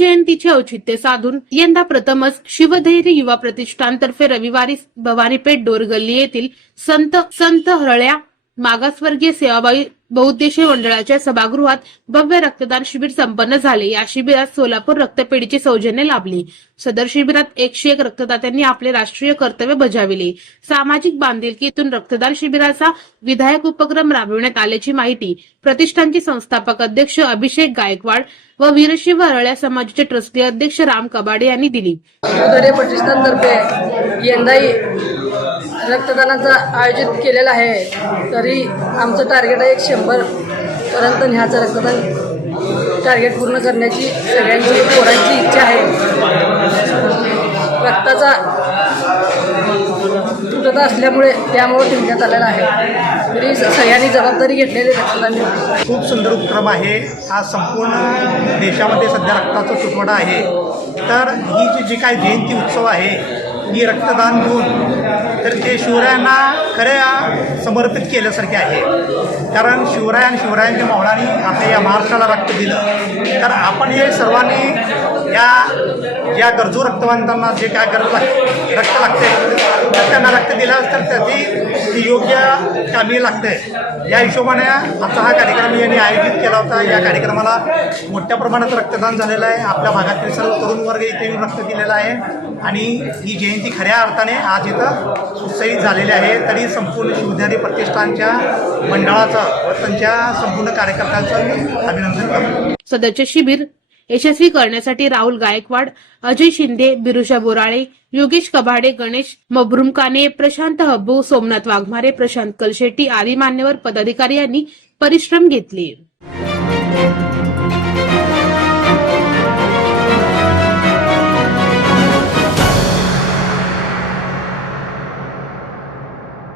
शिवजयंतीचे औचित्य साधून यंदा प्रथमच शिवधैर्य युवा प्रतिष्ठानतर्फे रविवारी भवानीपेठ डोरगल्ली येथील संत हरळ्या मागासवर्गीय सेवाभावी बहुउद्देशीय मंडळाच्या सभागृहात भव्य रक्तदान शिबिर संपन्न झाले। या शिबिरात सोलापूर रक्तपेढीचे सौजन्य लाभले। सदर शिबिरात 101 रक्तदात्यांनी आपले राष्ट्रीय कर्तव्य बजावले। सामाजिक बांधिलकीतून रक्तदान शिबिराचा विधायक उपक्रम राबविण्यात आल्याची माहिती प्रतिष्ठानचे संस्थापक अध्यक्ष अभिषेक गायकवाड व वीरशिव हरळ्या समाजाचे ट्रस्टी अध्यक्ष राम कबाडे यांनी दिली। शिवधैर्य प्रतिष्ठानतर्फे यंदाही रक्तदानाचा आयोजित केलेला आहे। तरी आमचं टार्गेट आहे 100 पर्यंत न्यायचं रक्तदान टार्गेट पूर्ण करण्याची सगळ्यांची पोरांची इच्छा आहे। रक्ताचा तुटता असल्यामुळे त्यामुळे ठेवण्यात आलेला आहे। तरी सगळ्यांनी जबाबदारी घेतलेली रक्तदान खूप सुंदर उपक्रम आहे। हा संपूर्ण देशामध्ये सध्या रक्ताचा तुटवडा आहे। तर ही जी काही जयंती उत्सव आहे ही रक्तदान देऊन तर ते शिवरायांना खऱ्या समर्पित केल्यासारखे आहे। कारण शिवराय आणि शिवरायांच्या मावळांनी आपल्या या महाराष्ट्राला रक्त दिलं। तर आपण हे सर्वांनी या गरजू रक्तवंतांना जे काय गरज लागते रक्त लागते तर त्यांना रक्त दिलं तर त्याची योग्य कामी लागते। या हिशोबाने आता हा कार्यक्रम यांनी आयोजित केला होता। या कार्यक्रमाला मोठ्या प्रमाणात रक्तदान झालेलं आहे। आपल्या भागातील सर्व तरुण वर्ग इथे येऊन रक्त दिलेलं आहे आणि ही जयंती खऱ्या अर्थाने आज इथं उत्सवित झालेली आहे। तरी संपूर्ण शिवधैर्य प्रतिष्ठानच्या मंडळाचं व त्यांच्या संपूर्ण कार्यकर्त्यांचं मी अभिनंदन करतो। सदरचे शिबिर यशस्वी करण्यासाठी राहुल गायकवाड, अजय शिंदे, बिरुषा बोराळे, योगेश कबाडे, गणेश मभरुमकाने, प्रशांत हब्बू, सोमनाथ वाघमारे, प्रशांत कलशेट्टी आदी मान्यवर पदाधिकारी यांनी परिश्रम घेतले।